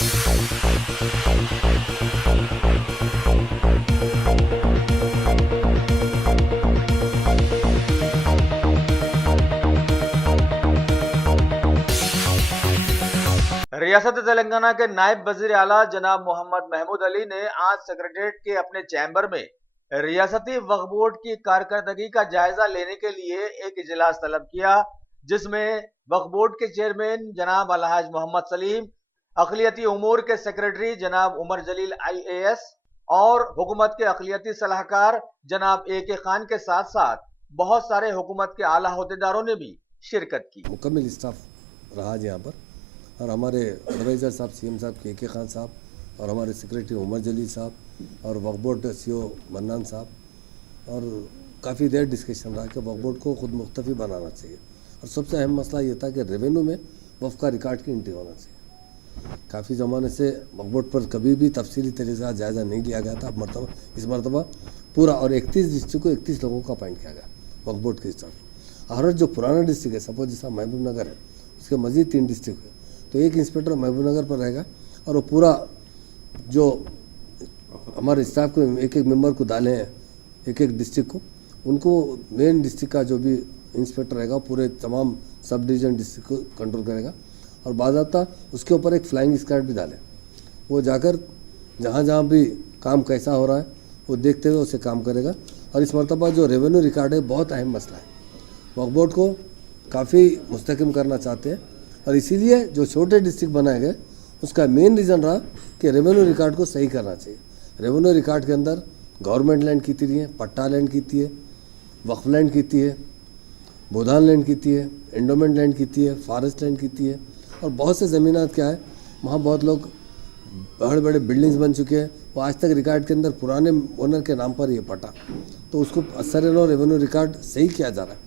रियासत तेलंगाना के नायब वजीर आला जनाब मोहम्मद महमूद अली ने आज सेक्रेटेरिएट के अपने चैम्बर में रियासती वक्फ बोर्ड की कारकर्दगी का जायजा लेने के लिए एक इजलास तलब किया, जिसमें वक्फ बोर्ड के चेयरमैन जनाब अलहाज मोहम्मद सलीम, अक़लियती उमूर के सेक्रेटरी जनाब उमर जलील IAS और हुकूमत के अक़लियती सलाहकार जनाब AK खान के साथ साथ बहुत सारे हुकूमत के आला अहदेदारों ने भी शिरकत की। मुकम्मल स्टाफ रहा यहाँ पर और हमारे एडवाइज़र साहब CM साहब AK खान साहब और हमारे सेक्रेटरी उमर जलील साहब और वक्फ बोर्ड CO मन्नान साहब, और काफ़ी देर डिस्कशन रहा कि वक्फ बोर्ड को खुद मुख्तफी बनाना चाहिए। और सबसे अहम मसला ये था कि रेवेन्यू में वक्फ का रिकॉर्ड की एंट्री होना चाहिए। काफ़ी ज़माने से वक्फ बोर्ड पर कभी भी तफसीली तरीके से जायज़ा नहीं लिया गया था। अब इस मरतबा पूरा और 31 डिस्ट्रिक्ट को 31 लोगों को अपॉइंट किया गया वक्फ बोर्ड की तरफ। हर जो पुराना डिस्ट्रिक्ट है, सपोज जैसा महबूब नगर है, उसके मज़ीद 3 डिस्ट्रिक्ट है, तो एक इंस्पेक्टर महबूब नगर पर रहेगा और वो पूरा जो हमारे स्टाफ को एक मेंबर को डाले हैं एक डिस्ट्रिक्ट को, उनको मेन डिस्ट्रिक्ट का जो भी इंस्पेक्टर रहेगा पूरे तमाम सब डिवीज़न डिस्ट्रिक्ट को कंट्रोल करेगा। और बाज़ाब्ता उसके ऊपर एक फ्लाइंग स्क्वाड भी डाले, वो जाकर जहाँ जहाँ भी काम कैसा हो रहा है वो देखते हुए उसे काम करेगा। और इस मरतबा जो रेवेन्यू रिकॉर्ड है बहुत अहम मसला है, वक्फ बोर्ड को काफ़ी मुस्तकम करना चाहते हैं और इसीलिए जो छोटे डिस्ट्रिक्ट बनाए गए उसका मेन रीज़न रहा कि रेवेन्यू रिकॉर्ड को सही करना चाहिए। रेवेन्यू रिकॉर्ड के अंदर गवर्नमेंट लैंड कितनी है, पट्टा लैंड कितनी है, वक्फ लैंड कितनी है, बोधान लैंड कितनी है, एंडोमेंट लैंड कितनी है, फॉरेस्ट लैंड कितनी है, और बहुत से ज़मीनात क्या है वहाँ बहुत लोग बड़े बड़े बिल्डिंग्स बन चुके हैं, वो आज तक रिकॉर्ड के अंदर पुराने ओनर के नाम पर ये पटा, तो उसको असर रेवेन्यू रिकॉर्ड सही किया जा रहा है।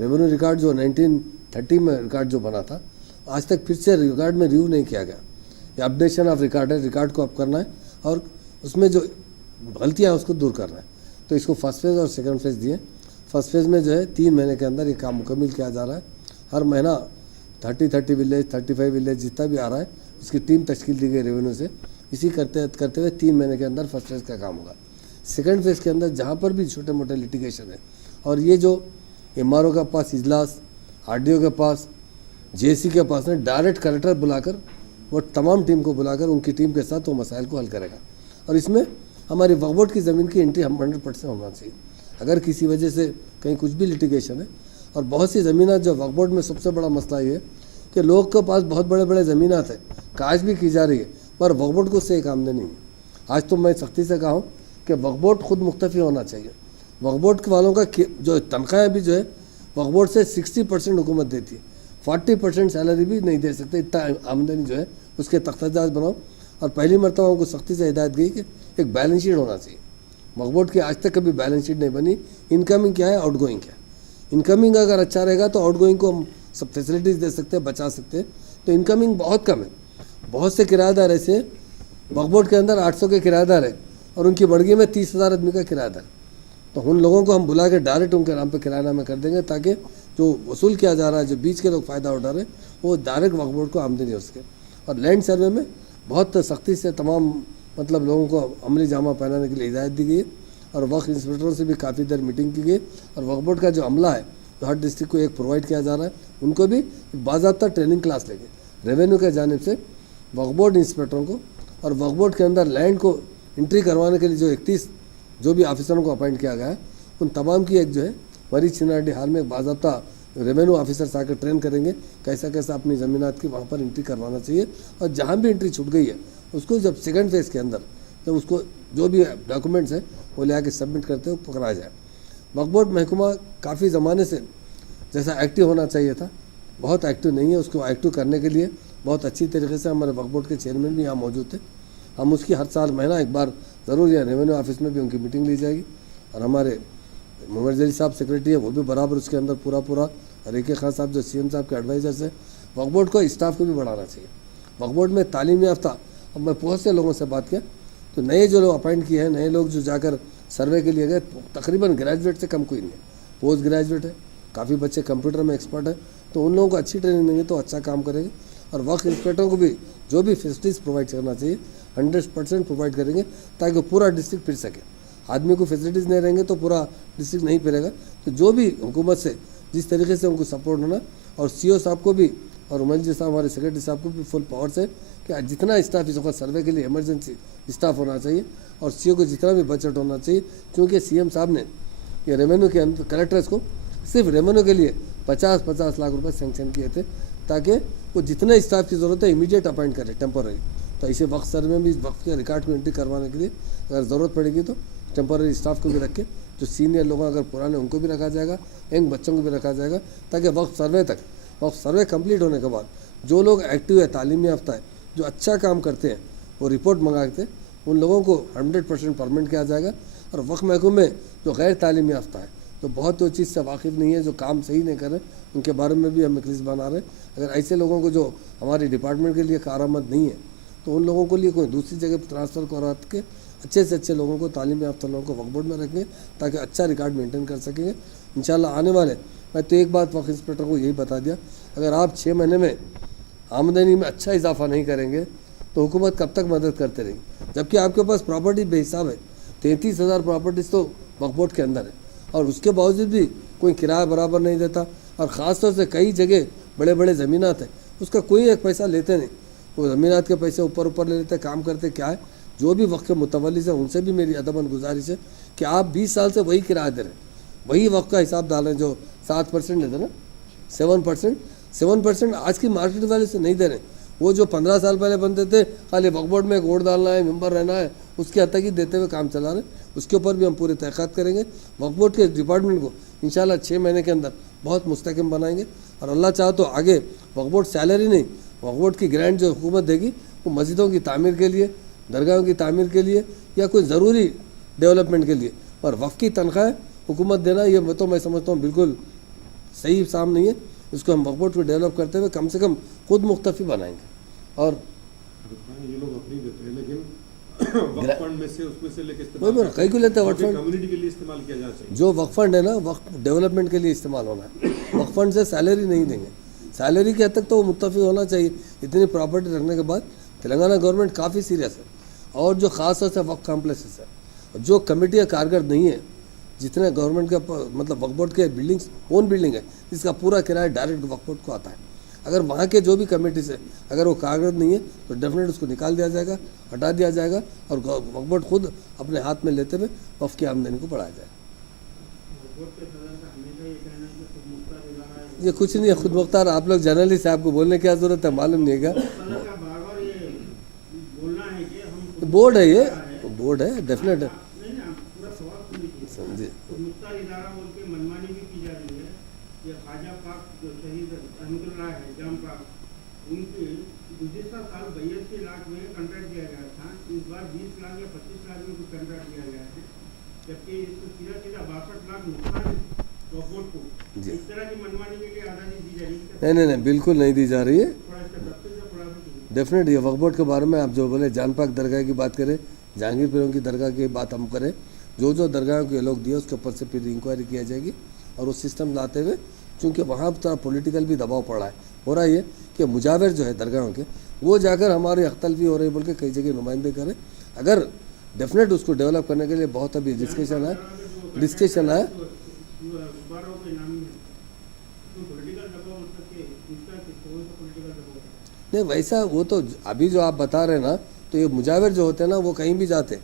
रेवेन्यू रिकॉर्ड जो 1930 में रिकॉर्ड जो बना था आज तक फिर से रिकॉर्ड में रिव्यू नहीं किया गया। ये अपडेशन ऑफ रिकॉर्ड है, रिकॉर्ड को अप करना है और उसमें जो गलतियाँ हैं उसको दूर करना है। तो इसको फर्स्ट फेज़ और सेकंड फेज़ दिए। फर्स्ट फेज़ में जो है 3 महीने के अंदर ये काम मुकम्मल किया जा रहा है। हर महीना 30 विलेज 35 विलेज जितना भी आ रहा है उसकी टीम तश्कील दी गई रेवेन्यू से। इसी करते हुए 3 महीने के अंदर फर्स्ट फेज़ का काम होगा। सेकंड फेज़ के अंदर जहाँ पर भी छोटे मोटे लिटिगेशन है और ये जो MRO के पास इजलास, RDO के पास, JC के पास ने डायरेक्ट कलेक्टर बुलाकर वो तमाम टीम को बुलाकर उनकी टीम के साथ वो मसाइल को हल करेगा। और इसमें हमारी वक्फ बोर्ड की ज़मीन की एंट्री 100% होना चाहिए। अगर किसी वजह से कहीं कुछ भी लिटिगेशन है, और बहुत सी ज़मीनात जो वक्फ बोर्ड में सबसे बड़ा मसला ये है कि लोग के पास बहुत बड़े बड़े ज़मीनात है, काश भी की जा रही है, पर वक्फ बोर्ड को उससे एक आमदनी नहीं है। आज तो मैं सख्ती से कहा हूँ कि वक्फ बोर्ड खुद मुख्तफी होना चाहिए। वक्फ बोर्ड वालों का जो तनख्वाहें भी जो है वक्फ बोर्ड से 60% हुकूमत देती है, 40% सैलरी भी नहीं दे सकते। इतना आमदनी जो है उसके तख्ताजात बनाओ। और पहली मरतबा उनको सख्ती से हिदायत गई कि एक बैलेंस शीट होना चाहिए। वक्फ बोर्ड की आज तक कभी बैलेंस शीट नहीं बनी। इनकमिंग क्या है, आउटगोइंग क्या है। इनकमिंग अगर अच्छा रहेगा तो आउटगोइंग को हम सब फैसिलिटीज़ दे सकते हैं, बचा सकते हैं। तो इनकमिंग बहुत कम है। बहुत से किराएदार ऐसे वक्फ बोर्ड के अंदर 800 के किराएदार है और उनकी बड़गी में 30,000 आदमी का किराएदार। तो उन लोगों को हम बुला के डायरेक्ट उनके नाम पर किरायानामा कर देंगे ताकि जो वसूल किया जा रहा है, जो बीच के लोग फ़ायदा उठा रहे हैं, वो डायरेक्ट वक्फ बोर्ड को आमदनी हो सके। और लैंड सर्वे में बहुत सख्ती से तमाम लोगों को अमली जामा पहनाने के लिए हिदायत दी गई है और वक्फ इंस्पेक्टरों से भी काफ़ी देर मीटिंग की गई। और वक्फ बोर्ड का जो अमला है तो हर डिस्ट्रिक्ट को एक प्रोवाइड किया जा रहा है, उनको भी बाज़ाब्ता ट्रेनिंग क्लास लेके रेवेन्यू के जानिब से वक्फ बोर्ड इंस्पेक्टरों को और वक्फ बोर्ड के अंदर लैंड को एंट्री करवाने के लिए जो 31 जो भी ऑफिसरों को अपॉइंट किया गया है, उन तमाम की एक जो है मरीज चिनाडी हाल में बाज़ाब्ता रेवेन्यू ऑफिसर्स आकर ट्रेन करेंगे कैसा कैसा अपनी ज़मीनात की वहाँ पर एंट्री करवाना चाहिए। और जहाँ भी एंट्री छूट गई है उसको जब सेकंड फेज़ के अंदर जब उसको जो भी डॉक्यूमेंट्स हैं वो ले आके सबमिट करते हुए पकड़ा जाए। वक्फ बोर्ड महकमा काफ़ी ज़माने से जैसा एक्टिव होना चाहिए था बहुत एक्टिव नहीं है। उसको एक्टिव करने के लिए बहुत अच्छी तरीके से हमारे वक्फ बोर्ड के चेयरमैन भी यहाँ मौजूद थे। हम उसकी हर साल महीना एक बार ज़रूर यहाँ रेवेन्यू ऑफिस में भी उनकी मीटिंग ली जाएगी। और हमारे उमर जलील साहब सेक्रेटरी है वो भी बराबर उसके अंदर पूरा और AK खान साहब जो CM साहब के एडवाइज़र्स हैं। वक्फ बोर्ड को स्टाफ को भी बढ़ाना चाहिए। वक्फ बोर्ड में तालीम याफ्ता, अब मैं बहुत से लोगों से बात किया तो नए जो लोग अपॉइंट किए हैं, नए लोग जो जाकर सर्वे के लिए गए, तकरीबन ग्रेजुएट से कम कोई नहीं है, पोस्ट ग्रेजुएट है। काफ़ी बच्चे कंप्यूटर में एक्सपर्ट है, तो उन लोगों को अच्छी ट्रेनिंग देंगे तो अच्छा काम करेंगे। और वक्फ इंस्पेक्टरों को भी जो भी फैसिलिटीज़ प्रोवाइड करना चाहिए 100% प्रोवाइड करेंगे ताकि पूरा डिस्ट्रिक्ट फिर सके। आदमी को फैसिलिटीज़ नहीं रहेंगे तो पूरा डिस्ट्रिक्ट नहीं फिरेगा। तो जो भी हुकूमत से जिस तरीके से उनको सपोर्ट होना, और सीओ साहब को भी और उमर जी साहब हमारे सेक्रेटरी साहब को भी फुल पावर्स है कि जितना स्टाफ इस वक्त सर्वे के लिए इमरजेंसी स्टाफ होना चाहिए और सीओ को जितना भी बजट होना चाहिए, क्योंकि सीएम साहब ने ये रेवेन्यू के अंदर कलेक्टर्स को सिर्फ रेवेन्यू के लिए 50-50 लाख रुपए सेंक्शन किए थे ताकि वो जितना स्टाफ की ज़रूरत है इमीडिएट अपॉइंट करे टेम्पोररी। तो ऐसे वक्त सर्वे में भी वक्त के रिकॉर्ड को एंट्री करवाने के लिए अगर ज़रूरत पड़ेगी तो टेम्पोररी स्टाफ को भी रख के जो सीनियर लोग अगर पुराने उनको भी रखा जाएगा, यंग बच्चों को भी रखा जाएगा, ताकि वक्त सर्वे कंप्लीट होने के बाद जो लोग एक्टिव है, तालीमी याफ्ता है, जो अच्छा काम करते हैं, वो रिपोर्ट मंगाते हैं, उन लोगों को 100% परमानेंट किया जाएगा। और वक्त महकूम में जो गैर तालीमी याफ्ता है, जो बहुत वो चीज़ से वाकिफ़ नहीं है, जो काम सही नहीं कर रहे, उनके बारे में भी हम एक लिस्ट बना रहे हैं। अगर ऐसे लोगों को जो हमारे डिपार्टमेंट के लिए कारआमद नहीं है तो उन लोगों को लिए कोई दूसरी जगह ट्रांसफ़र करा के अच्छे से अच्छे लोगों को, तालीम याफ्ता लोगों को वक्फ बोर्ड में रखेंगे ताकि अच्छा रिकॉर्ड मेंटेन कर सकेंगे इंशाल्लाह आने वाले। मैं तो एक बात वक्फ इंस्पेक्टर को यही बता दिया, अगर आप 6 महीने में आमदनी में अच्छा इजाफा नहीं करेंगे तो हुकूमत कब तक मदद करते रहेगी, जबकि आपके पास प्रॉपर्टी बेहिसाब है। 33,000 प्रॉपर्टीज़ तो वक्फ बोर्ड के अंदर है और उसके बावजूद भी कोई किराया बराबर नहीं देता। और ख़ास तौर से कई जगह बड़े बड़े ज़मीनात हैं, उसका कोई एक पैसा लेते नहीं, वो ज़मीनात के पैसे ऊपर ले लेते, काम करते क्या है। जो भी वक्त के मुतवल्लिस हैं उनसे भी मेरी अदबन गुजारिश है कि आप 20 साल से वही किराया दे रहे हैं, वही वक्त का हिसाब डाल रहे हैं। जो 7% देते ना, 7% आज की मार्केट वैल्यू से नहीं दे रहे। वो जो 15 साल पहले बनते थे, खाली वक्फ बोर्ड में एक वोट डालना है, मेंबर रहना है, उसके हद तक ही देते हुए काम चला रहे। उसके ऊपर भी हम पूरी तहक़ीक़ात करेंगे। वक्फ बोर्ड के डिपार्टमेंट को इंशाल्लाह 6 महीने के अंदर बहुत मुस्तकम बनाएंगे। और अल्लाह चाहे तो आगे वक्फ बोर्ड सैलरी नहीं, वक्फ बोर्ड की ग्रांट जो हुकूमत देगी वो मस्जिदों की तामीर के लिए, दरगाहों की तामीर के लिए या कोई ज़रूरी डेवलपमेंट के लिए, और वक्फ की तनख्वाह हुकूमत देना ये तो मैं समझता हूँ बिल्कुल सही साम नहीं है। इसको हम वक्फ बोर्ड को डेवलप करते हुए कम से कम खुद मुख्तफी बनाएंगे। और ये लोग अपनी देते हैं लेकिन वक्फ फंड में से उसमें से लेके इस्तेमाल वही कई को लेते हैं। वक्फ फंड कम्युनिटी के लिए इस्तेमाल किया जाना चाहिए। जो वक्फ फंड है ना, वक्फ डेवलपमेंट के लिए इस्तेमाल होना है। वक्फ फंड से सैलरी नहीं देंगे, सैलरी के हद तक तो वो मुत्तफी होना चाहिए। इतनी प्रॉपर्टी रखने के बाद तेलंगाना गवर्नमेंट काफ़ी सीरियस है। और जो ख़ास तौर से वक्फ कॉम्प्लेक्सेस है, जो कमेटियाँ कारगर नहीं है, जितने गवर्नमेंट का मतलब वक्फ बोर्ड के बिल्डिंग्स ओन बिल्डिंग है जिसका पूरा किराया डायरेक्ट वक्फ बोर्ड को आता है, अगर वहाँ के जो भी कमेटी से अगर वो कारगर नहीं है तो डेफिनेट उसको निकाल दिया जाएगा, हटा दिया जाएगा और वक्फ बोर्ड खुद अपने हाथ में लेते हुए वक्फ की आमदनी को बढ़ाया जाएगा। ये कुछ नहीं है, खुद मुख्तार। आप लोग जर्नलिस्ट है, आपको बोलने की क्या जरूरत है, मालूम नहीं है क्या? बोर्ड है, ये बोर्ड है, डेफिनेट है। समझे गुज़िश्ता साल 82 लाख में कॉन्ट्रैक्ट दिया गया था, इस बार 20 लाख या 25 लाख में कुछ कॉन्ट्रैक्ट दिया गया है, जबकि इसको सीधा 62 लाख नुकसान है वक्फ बोर्ड को। इस तरह की मनमानी के लिए आज़ादी दी जा रही है? नहीं, बिल्कुल नहीं दी जा रही है। डेफिनेट ये वक्फ बोर्ड के बारे में आप जो बोले, जान पाक दरगाह की बात करें, जहांगीर पीरों की दरगाह की बात हम करें, जो दरगाहों के लोग दिए उसके ऊपर से फिर इंक्वायरी किया जाएगी और वो सिस्टम लाते हुए, चूँकि वहाँ थोड़ा पॉलिटिकल भी दबाव पड़ा है, हो रहा है कि मुजावर जो है दरगाहों के वो जाकर हमारी अख्तलफी हो रही बोल के कई जगह नुमाइंदे करें। अगर डेफिनेट उसको डेवलप करने के लिए बहुत अभी डिस्कशन है। नहीं वैसा, वो तो अभी जो आप बता रहे हैं ना, तो ये मुजावर जो होते हैं ना वो कहीं भी जाते,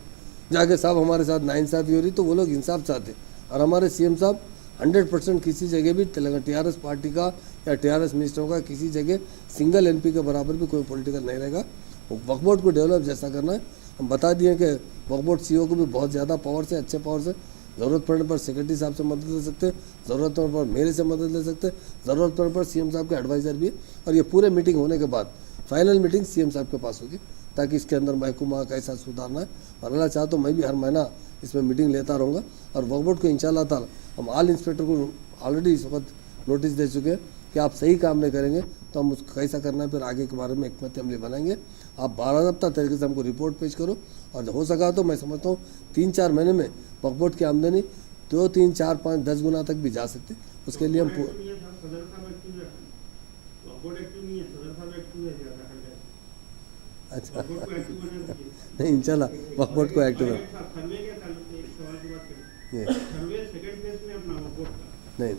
जाके साहब हमारे साथ नाइंसाफ़ी हो रही तो वो लोग इंसाफ चाहते। और हमारे सीएम साहब 100% किसी जगह भी तेलंगाना टीआरएस पार्टी का या टीआरएस मिनिस्टरों का किसी जगह सिंगल एमपी के बराबर भी कोई पॉलिटिकल नहीं रहेगा। वक्फ बोर्ड को डेवलप जैसा करना है, हम बता दिए कि वक्फ बोर्ड सीईओ को भी बहुत ज़्यादा पावर से, अच्छे पावर से, ज़रूरत पड़ने पर सेक्रेटरी साहब से मदद ले सकते हैं, ज़रूरत पड़ने पर मेरे से मदद ले सकते हैं, ज़रूरत पड़ने पर सीएम साहब के एडवाइज़र भी है। और ये पूरे मीटिंग होने के बाद फाइनल मीटिंग सीएम साहब के पास होगी ताकि इसके अंदर महकूमा कैसा सुधारना है। और अल्लाह चाहे तो मैं भी हर महीना इसमें मीटिंग लेता रहूँगा। और वक्फ बोर्ड को इंशाअल्लाह ताला हम ऑल इंस्पेक्टर को ऑलरेडी इस वक्त नोटिस दे चुके हैं कि आप सही काम नहीं करेंगे तो हम उसको कैसा करना है फिर आगे के बारे में हिकमत अमली बनाएंगे। आप बाकायदा तरीके से हमको रिपोर्ट पेश करो और हो सका तो मैं समझता हूँ 3-4 महीने में वक्फ बोर्ड की आमदनी 2, 3, 4, 5, 10 गुना तक भी जा सकती है। उसके लिए हम अच्छा वक्फ बोर्ड को एक्टिव होना चाहिए। नहीं इंशाल्लाह वक्फ बोर्ड को एक्टिव है। सर्वे के ताल्लुक से एक सवाल की बात करें, ये सर्वे सेकंड फेज में अपना वक्फ बोर्ड का नहीं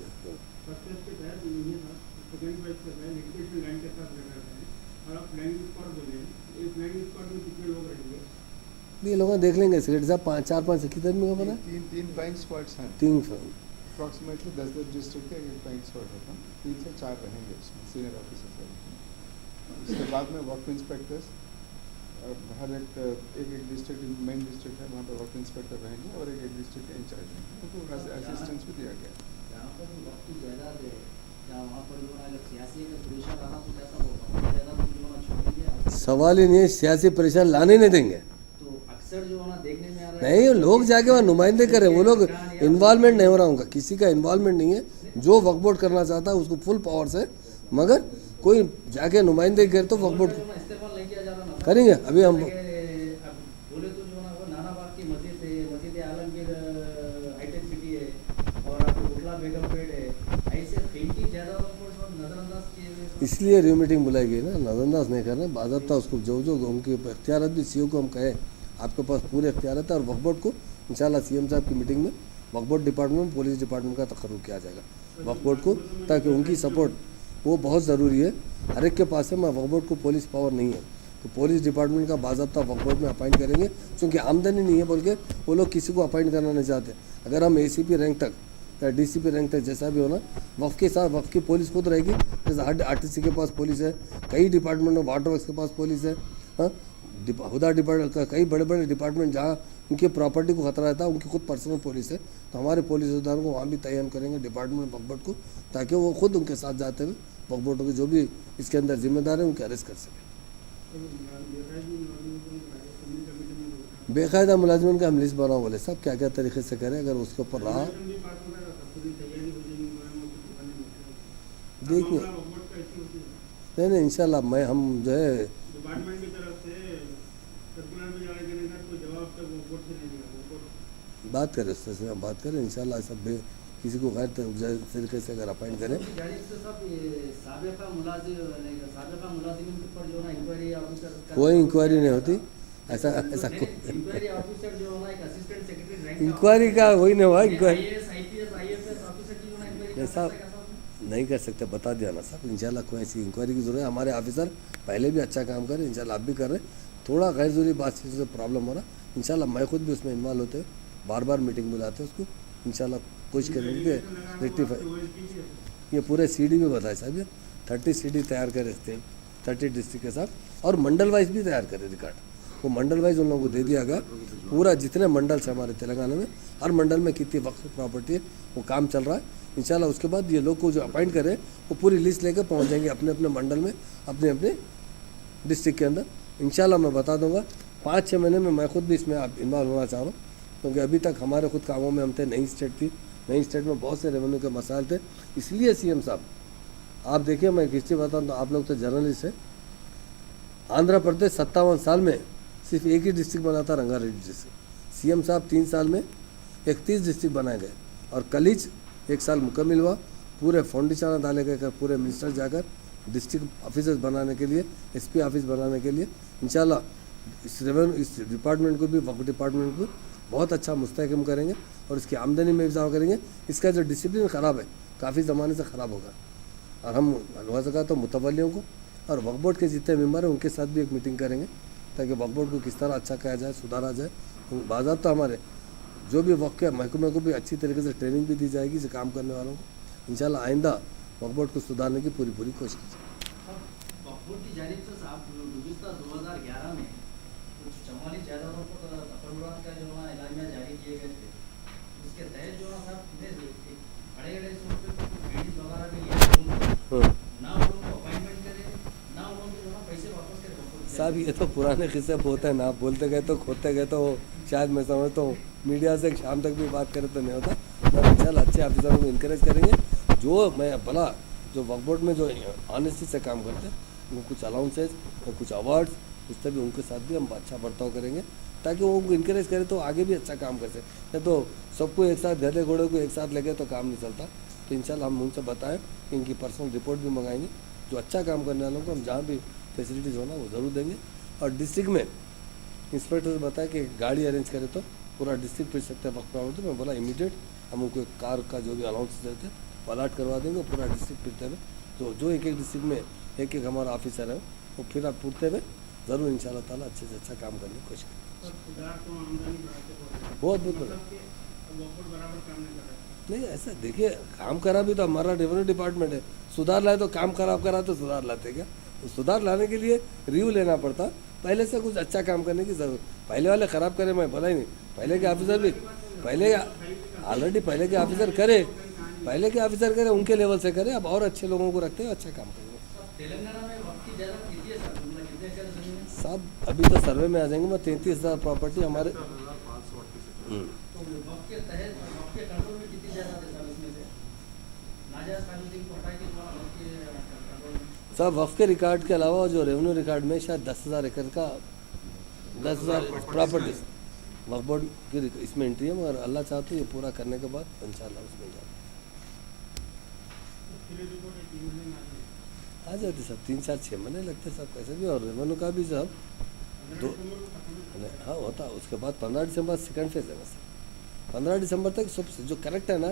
फर्स्ट फेज के तहत ये था, सेकंड फेज के तहत लिटिगेशन लैंड के साथ लगा रहे हैं और आप फ्लाइंग स्क्वाड बोले हैं, इस फ्लाइंग स्क्वाड में कितने लोग रहेंगे? ये लोग देख लेंगे सेक्रेटरी साहब 5 4 5 कितने आदमी को पता है? तीन फ्लाइंग स्क्वाड्स हैं। 3 अप्रॉक्सीमेटली 10 डिस्ट्रिक्ट के एक फ्लाइंग स्क्वाड होता है, 3 से 4 रहेंगे उसमें सीनियर ऑफिसर्स रहेंगे। उसके बाद में वक्फ इंस्पेक्टर्स हर एक डिस्ट्रिक्ट मेन डिस्ट्रिक्ट है वहाँ पर वक्फ इंस्पेक्टर रहेंगे और एक डिस्ट्रिक्ट के इंचार्ज रहेंगे, उनको असिस्टेंस भी दिया गया है। जहाँ पर भी वक्त की जायदाद है या वहाँ पर जो है अगर सियासी अगर प्रेशर आना तो कैसा होगा, जायदाद को जो है ना छोड़ दिया। सवाल ही नहीं है, सियासी प्रेशर लाने नहीं देंगे। तो अक्सर जो है ना देखने में आ रहा है नहीं लोग जाके वहाँ नुमाइंदे करें, वो लोग इन्वॉल्वमेंट नहीं हो रहा उनका, किसी का इन्वॉल्वमेंट नहीं है। जो वक्फ बोर्ड करना चाहता है उसको फुल पावर्स है, मगर कोई जाके नुमाइंदे करे तो वक्फ बोर्ड इस्तेमाल नहीं किया जा रहा ना करेंगे। अभी हम अब बोले तो जो है ना वो नानाबाग की मस्जिद है, मस्जिद आलमगीर हाईटेक सिटी है और आपको बुटला बेगमपेट है, ऐसे कीमती जायदादों को सब नजरअंदाज किए हुए। इसलिए रिव्यू मीटिंग बुलाई गई ना, नजरअंदाज नहीं करना, बाज़ाब्ता उसको जो उनके इख्तियारत भी सीओ को हम कहें आपके पास पूरे इख्तियारत है। और वक्फ बोर्ड को इंशाल्लाह सीएम साहब की मीटिंग में वक्फ बोर्ड डिपार्टमेंट में पुलिस डिपार्टमेंट का तकर्रुर किया जाएगा वक्फ बोर्ड को, ताकि उनकी सपोर्ट वो बहुत ज़रूरी है। हर एक के पास है, मैं वक्फ बोर्ड को पुलिस पावर नहीं है तो पुलिस डिपार्टमेंट का बाज़ाब्ता वक्फ बोर्ड में अपॉइंट करेंगे, क्योंकि आमदनी नहीं है बोल के वो लोग किसी को अपॉइंट करना नहीं चाहते। अगर हम ACP रैंक तक या DCP रैंक तक जैसा भी होना, वक्फ के साथ वक्फ की पुलिस खुद रहेगी। जैसे हर RTC के पास पुलिस है, कई डिपार्टमेंट में वाटर वर्क्स के पास पुलिस है, हाँ हुदा डिपार्टमेंट का कई बड़े बड़े डिपार्टमेंट जहाँ उनकी प्रॉपर्टी को खतरा रहता है उनकी खुद पर्सनल पुलिस है। तो हमारे पुलिस अधिकारियों को वहाँ भी तैयार करेंगे डिपार्टमेंट वक्फ बोर्ड को, ताकि वो खुद उनके साथ जाते हुए वक्फ बोर्ड के जो भी इसके अंदर जिम्मेदार है उनके अरेस्ट कर सकें। बेकायदा मुलाजमन का हम लिस्ट बनाओ बोले सब क्या क्या तरीके से करें, अगर उसके ऊपर रहा देखिए नहीं इंशाल्लाह मैं हम जो है डिपार्टमेंट की तरफ से सर्कुलर में जारी करने का कोई जवाब तक वो बोर्ड से नहीं मिला, वो बोर्ड बात करें उससे से हम बात करें इंशाल्लाह सब किसी को गैर तरीके से अगर अपॉइंट करें। जानिब से सब साबिका मुलाजिम के ऊपर जो है इंक्वायरी ऑफिसर कोई इंक्वायरी नहीं होती, ऐसा इंक्वायरी ऑफिसर जो है ना एक असिस्टेंट सेक्रेटरी रैंक इंक्वायरी का वही नहीं हुआ inquiry IAS IPS IFS officer की जो है इंक्वायरी ऐसा नहीं कर सकते, बता दिया ना साहब। इंशाल्लाह कोई ऐसी इंक्वायरी की जरूरत है, हमारे ऑफिसर पहले भी अच्छा काम करे, इंशाल्लाह आप भी कर रहे हैं। थोड़ा गैर जरूरी बात से प्रॉब्लम हो रहा, इंशाल्लाह मैं खुद भी उसमें इन्वॉल्व होते बार बार मीटिंग बुलाते हैं उसको, इंशाल्लाह कोशिश करेंगे कि रेक्टिफाई। ये पूरे CD भी बताए साहब, ये 30 CD तैयार करे थे 30 डिस्ट्रिक्ट के साथ, और मंडल वाइज भी तैयार करे रिकॉर्ड। वो मंडल वाइज उन लोगों को दे दिया गया, पूरा जितने मंडल से हमारे तेलंगाना में हर मंडल में कितनी वक्फ प्रॉपर्टी है वो काम चल रहा है। इंशाल्लाह उसके बाद ये लोग को जो अपॉइंट करें वो पूरी लिस्ट लेकर पहुंच जाएंगे अपने अपने मंडल में, अपने अपने डिस्ट्रिक्ट के अंदर। इंशाल्लाह मैं बता दूंगा 5-6 महीने में मैं खुद भी इसमें इन्वॉल्व होना चाह रहा हूँ, क्योंकि अभी तक हमारे खुद कामों में हम थे, नई स्टेट थी, नई स्टेट में बहुत से रेवेन्यू के मसाइल थे। इसलिए CM साहब आप देखिए, मैं एक हिस्ट्री बताऊँ तो आप लोग तो जर्नलिस्ट है, आंध्र प्रदेश 57 साल में सिर्फ एक ही डिस्ट्रिक्ट बना था, रंगारेड्डी डिस्ट्रिक्ट। CM साहब 3 साल में 31 डिस्ट्रिक्ट बनाए गए, और कलीज 1 साल मुकम्मल हुआ। पूरे फाउंडेशन डाले गए, पूरे मिनिस्टर जाकर डिस्ट्रिक्ट ऑफिसर्स बनाने के लिए, SP ऑफिस बनाने के लिए। इंशाल्लाह इस डिपार्टमेंट को भी, वक्फ डिपार्टमेंट को बहुत अच्छा मुस्तहकम करेंगे और इसकी आमदनी में इजाफा करेंगे। इसका जो डिसिप्लिन ख़राब है काफ़ी ज़माने से ख़राब होगा, और हम हलवा सका तो मुतवल्लियों को और वक्फ बोर्ड के जितने मेम्बर हैं उनके साथ भी एक मीटिंग करेंगे, ताकि वक्फ बोर्ड को किस तरह अच्छा किया जाए, सुधारा जाए। बाज़ाब्ता हमारे जो भी वक्फ के महकमे को भी अच्छी तरीके से ट्रेनिंग भी दी जाएगी इसे काम करने वालों को। इंशाल्लाह आइंदा वक्फ बोर्ड को सुधारने की पूरी कोशिश की जाए। वक्फ बोर्ड की जानिब से साहब गुज़िश्ता 2011 में कुछ 44 जायदादों पर तकर्रुरात का जो है एलामिया जारी किए गए थे, उसके तहत जो है साहब अड़े सौ रुपये क्रेडिट वगैरह भी लिया, ना उन लोगों को अपॉइंटमेंट करे, ना उन लोगों के जो है पैसे वापस करे वक्फ बोर्ड से। साहब ये तो पुराने किस्से होते हैं ना, आप बोलते गए तो खोते गए, तो शायद मैं समझता हूँ मीडिया से शाम तक भी बात करें तो नहीं होता। पर इंशाल्लाह अच्छे ऑफिसरों को इनकरेज करेंगे, जो मैं भला जो वक्फ बोर्ड में जो ऑनेस्टी से काम करते हैं उनको कुछ अलाउंसेस और कुछ अवार्ड्स, उससे भी उनके साथ भी हम अच्छा बर्ताव करेंगे, ताकि वो उनको इनकरेज करें तो आगे भी अच्छा काम कर सकें। नहीं तो सबको एक साथ, गधे घोड़े को एक साथ लेके तो काम नहीं चलता। तो इंशाल्लाह हम उनसे बताएं कि इनकी पर्सनल रिपोर्ट भी मंगाएंगे, जो अच्छा काम करने वालों को हम जहाँ भी फैसिलिटीज़ होना वो ज़रूर देंगे। और डिस्ट्रिक्ट में इंस्पेक्टर से बताया कि गाड़ी अरेंज करे तो पूरा डिस्ट्रिक्ट फिर सकते हैं वक्त पर। तो मैं बोला इमीडिएट हम उनको कार का जो भी अलाउंस देते हैं वो अलॉट करवा देंगे, पूरा डिस्ट्रिक्ट फिरते हुए तो जो एक एक डिस्ट्रिक्ट में एक एक हमारा ऑफिसर है वो फिर आप पूछते हुए ज़रूर इंशाल्लाह ताला अच्छे से अच्छा काम करने की कोशिश करें। बहुत बहुत नहीं ऐसा देखिए, काम करा भी तो हमारा रेवेन्यू डिपार्टमेंट है, सुधार लाए तो काम खराब करा तो सुधार लाते क्या? तो सुधार लाने के लिए रिव्यू लेना पड़ता, पहले से कुछ अच्छा काम करने की जरूरत। पहले वाले खराब करे मैं बोला ही नहीं, पहले के ऑफिसर भी पहले ऑलरेडी पहले के ऑफिसर करे, पहले के ऑफिसर करे उनके लेवल से करे, अब और अच्छे लोगों को रखते हैं, अच्छा काम करेंगे। तेलंगाना में वक्त की ज़्यादा कितनी है सर? मतलब कितने एकड़ ज़मीन है? साहब अभी तो सर्वे में आ जाएंगे, मैं 33,000 प्रॉपर्टी हमारे तो वक्त के तहत वक्त के कंट्रोल में कितनी ज़्यादा है सर? इसमें से नाजायज़ कानूनी को हटा के थोड़ा वक्त के कंट्रोल में साहब वक्फ के रिकॉर्ड के अलावा जो रेवेन्यू रिकॉर्ड में शायद 10,000 एकड़ का 10,000 प्रॉपर्टी वक्फ बोर्ड की इसमें एंट्री है, मगर अल्लाह चाहते तो ये पूरा करने के बाद इंशाल्लाह उसमें आ जाते सब 3-4-6 महीने लगते सब कैसे भी। और रेवेन्यू का भी सब दो हाँ होता, उसके बाद 15 दिसंबर सेकंड फेज है ना सर, 15 दिसंबर तक सब जो करेक्ट है ना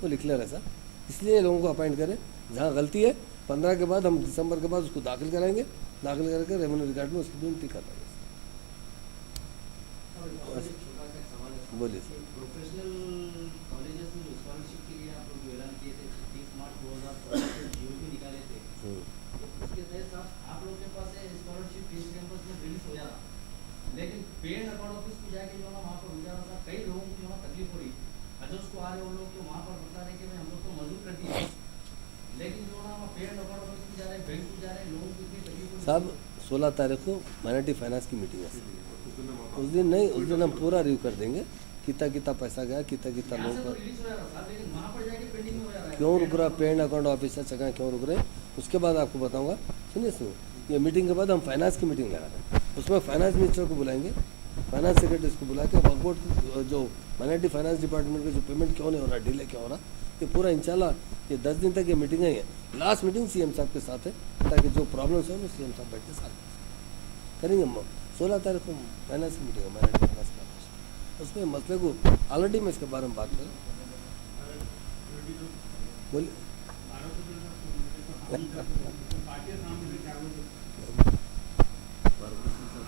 वो लिख ले रहे सर, इसलिए लोगों को अपॉइंट करें। जहाँ गलती है 15 के बाद हम दिसंबर के बाद उसको दाखिल कराएंगे, दाखिल करके रेवेन्यू रिकॉर्ड में उसकी एंट्री कर देंगे। बोलिए सर। प्रोफेशनल कॉलेजेस में जो स्कॉलरशिप के लिए आप लोग जो ऐलान किए थे 30 मार्च 2016 को जीओ भी निकाले थे, उसके तहत आप लोग के पास स्कॉलरशिप फीस कैंपस में रिलीज हो जाना, लेकिन पेड अकाउंट ऑफिस को जाके जो ना वहाँ पर रुक जाना था, कई लोगों की जो ना तकलीफ हो रही। अजोस को आ रहे वो लोग जो वहाँ पर बता रहे कि भाई हम लोग तो मजदूर कर दिए, लेकिन जो ना वहाँ पेड अकाउंट ऑफिस को जा रहे, बैंक को जा रहे, लोगों को इतनी तकलीफ हो रही। साहब 16 तारीख को माइनॉरिटी फाइनेंस की मीटिंग है, उस दिन नहीं, उस दिन हम पूरा रिव्यू कर देंगे कितना कितना पैसा गया, कितना कितना लोगों का रिलीज हो जा रहा था, लेकिन वहाँ पर जाके पेंडिंग में हो जा रहा है। क्यों रुक रहा, पेड अकाउंट ऑफिसर जगह क्यों रुक रहे, उसके बाद आपको बताऊंगा। सुनिए ये मीटिंग के बाद हम फाइनेंस की मीटिंग लगा रहे हैं, उसमें फाइनेंस मिनिस्टर को बुलाएंगे, फाइनेंस सेक्रेटरी को बुला के वक्फ बोर्ड जो माइनॉरिटी फाइनेंस डिपार्टमेंट का जो पेमेंट क्यों नहीं हो रहा, डिले क्यों हो रहा, ये पूरा इंशाल्लाह ये 10 दिन तक ये मीटिंग है। लास्ट मीटिंग सीएम साहब के साथ है, ताकि जो प्रॉब्लम्स है वो सीएम साहब बैठ के सॉल्व करेंगे। 16 तारीख को फाइनेंस की मीटिंग है माइनॉरिटी फाइनेंस का, उसमें मसले को ऑलरेडी मैं इसके बारे में बात करूँ। बोलिए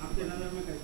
आपके नजर में कैसे